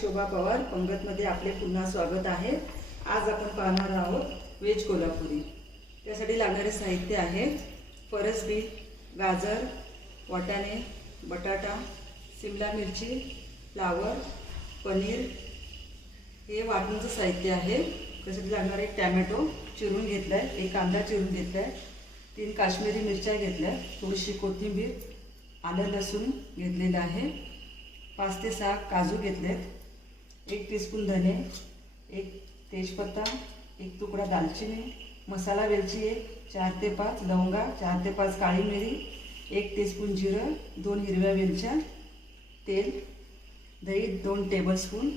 शोभा पवार पंगतमध्ये आपले पुन्हा स्वागत आहे. आज आपण पाहणार आहोत वेज कोल्हापुरी. त्यासाठी लागणारे साहित्य आहे फरसबी गाजर वाटाणे बटाटा सिमला मिरची फ्लावर पनीर. हे वाटणीचं साहित्य आहे. त्यासाठी लागणारे एक टॅमॅटो चिरून घेतला आहे एक कांदा चिरून घेतला आहे तीन काश्मीरी मिरच्या घेतल्या थोडीशी कोथिंबीर आलं लसूण घेतलेलं आहे पाच ते सहा काजू घेतलेत. एक टीस्पून धने एक तेजपत्ता एक तुकडा दालचिनी मसाला वेलची एक चार ते पाच लवंगा चार ते पाच काळी मिरी एक टीस्पून जिरं दोन हिरव्या वेलच्या तेल दही दोन टेबलस्पून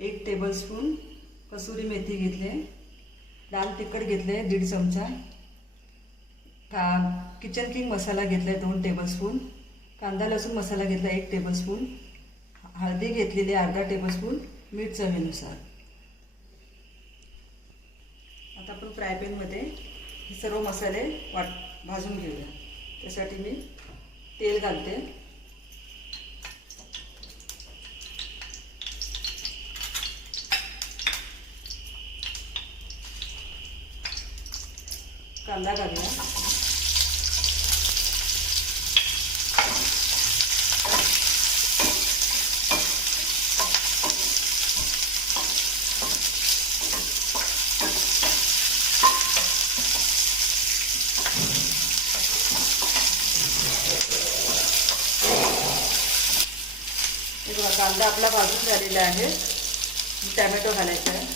एक टेबलस्पून कसुरी मेथी घेतले लाल तिखट घेतले दीड चमचा का किचन किंग मसाला घेतला आहे दोन टेबलस्पून कांदा लसूण मसाला घेतला एक टेबलस्पून हळदी घेतलेली अर्धा टेबलस्पून मीठ चवीनुसार आता आपण फ्राय पॅनमध्ये हे सर्व मसाले वाट भाजून घेऊया. त्यासाठी मी तेल घालते. कांदा घालूया हे बघा कांदा आपला भाजून झालेला आहे. टॅमॅटो घालायचा आहे.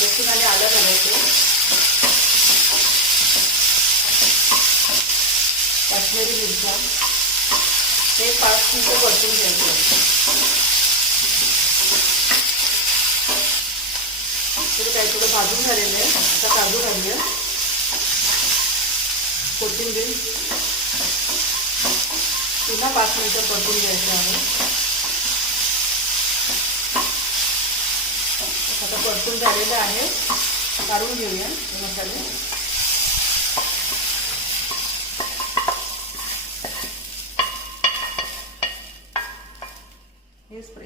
लसूण आणि आलं घालायचं. काश्मीरी मिरच्या. हे पाच मिनटं परतून घ्यायचं. तिथे काही थोडं भाजून झालेलं आहे. आता काजू घालूया. कोथिंबीर. पुन्हा पाच मिनटं परतून घ्यायचं आहे. आता परतून झालेलं आहे. काढून घेऊया हे मसाले.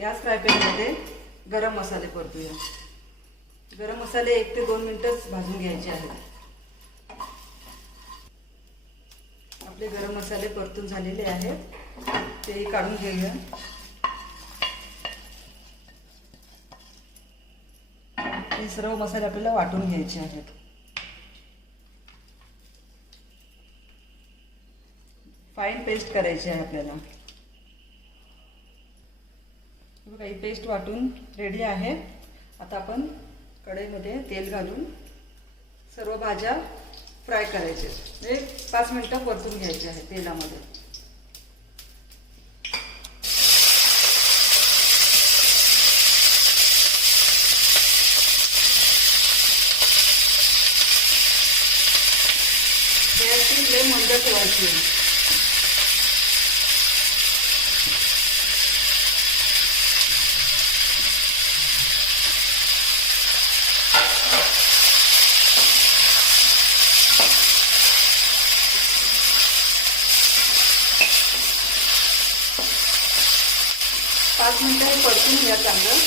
याच फ्राय पॅनमध्ये गरम मसाले परतूया. गरम मसाले एक ते दोन मिनटंच भाजून घ्यायचे आहेत. आपले गरम मसाले परतून झालेले आहेत. तेही काढून घेऊया. हे सर्व मसाले आपल्याला वाटून घ्यायचे आहेत. फाईन पेस्ट करायची आहे आपल्याला. बघा ही पेस्ट वाटून रेडी आहे. आता आपण कढईमध्ये तेल घालून सर्व भाज्या फ्राय करायचे. म्हणजे पाच मिनटं परतून घ्यायचे आहे तेलामध्ये. गॅसची फ्लेम मंद ठेवायची. पाच मिनटं हे परतून घ्या चांगलं.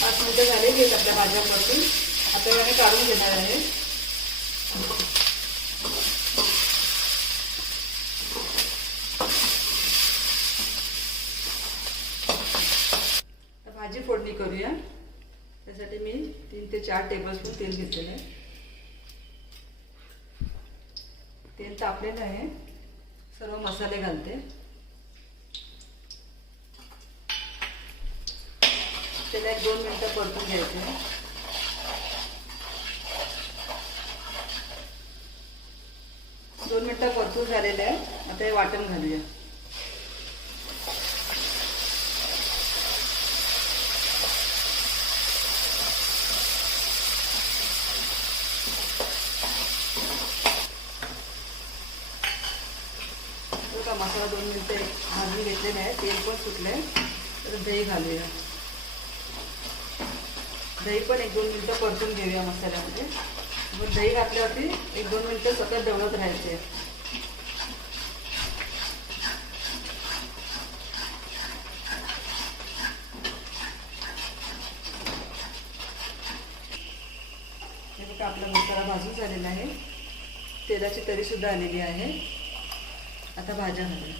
पाच मिनटं झाले घेत आपल्या भाज्या परतून. आता याने काढून घेणार आहे. भाजी फोडणी करूया. त्यासाठी मी तीन ते चार टेबलस्पून तेल घेतलेलं आहे. तेल तापलेलं आहे. सर्व मसाले घालते. त्याला एक दोन मिनटं परतून घ्यायचे. दोन मिनटं परतून झालेले आहे. आता हे वाटण घालूया. बघा दोन मिनटं भाजून घेतलेले आहे. तेल पण सुटलं आहे तर दही घालूया. दही पण एक दोन मिनटं परतून घेऊया मसाल्यामध्ये. मग दही घातल्यावरती एक दोन मिनटं सतत दवळत राहायचे. हे बघा आपला मसाला भाजून झालेला आहे. तेलाची तरीसुद्धा आलेली आहे. आता भाज्या घालूया.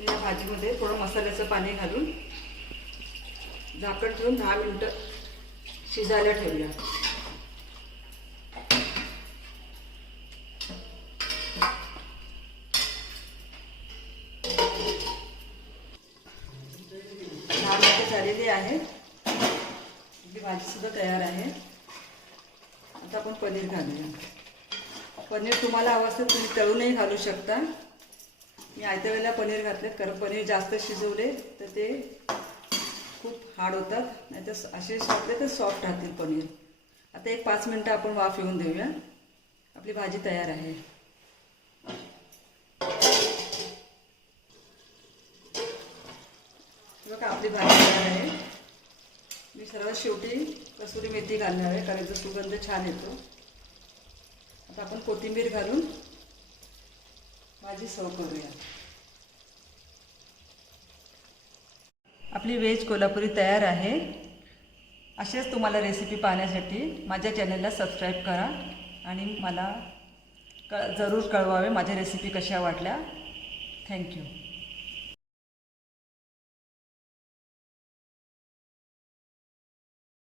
या भाजीमध्ये थोडं मसाल्याचं पाणी घालून झाकण ठेवून दहा मिनटं शिजायला ठेवूया दहा मिनटं झालेली आहे. आपली भाजीसुद्धा तयार आहे. आता आपण पनीर घालूया. पनीर तुम्हाला हवं असेल तुम्ही तळूनही घालू शकता. मी आयत्या वेळेला पनीर घातलेत कारण पनीर जास्त शिजवले तर ते खूप हार्ड होतात. नाही तर असे टाकले तर सॉफ्ट राहतील पनीर. आता एक पाच मिनटं आपण वाफ येऊन देऊया. आपली भाजी तयार आहे. शेवटी कसुरी मेथी घालणार आहे कारण याचा सुगंध छान येतो. आता आपण कोथिंबीर घालून भाजी सर्व करूया. आपली व्हेज कोल्हापुरी तयार आहे. असेच तुम्हाला रेसिपी पाहण्यासाठी माझ्या चॅनलला सबस्क्राईब करा आणि मला क जरूर कळवावे माझ्या रेसिपी कशा वाटल्या. थँक्यू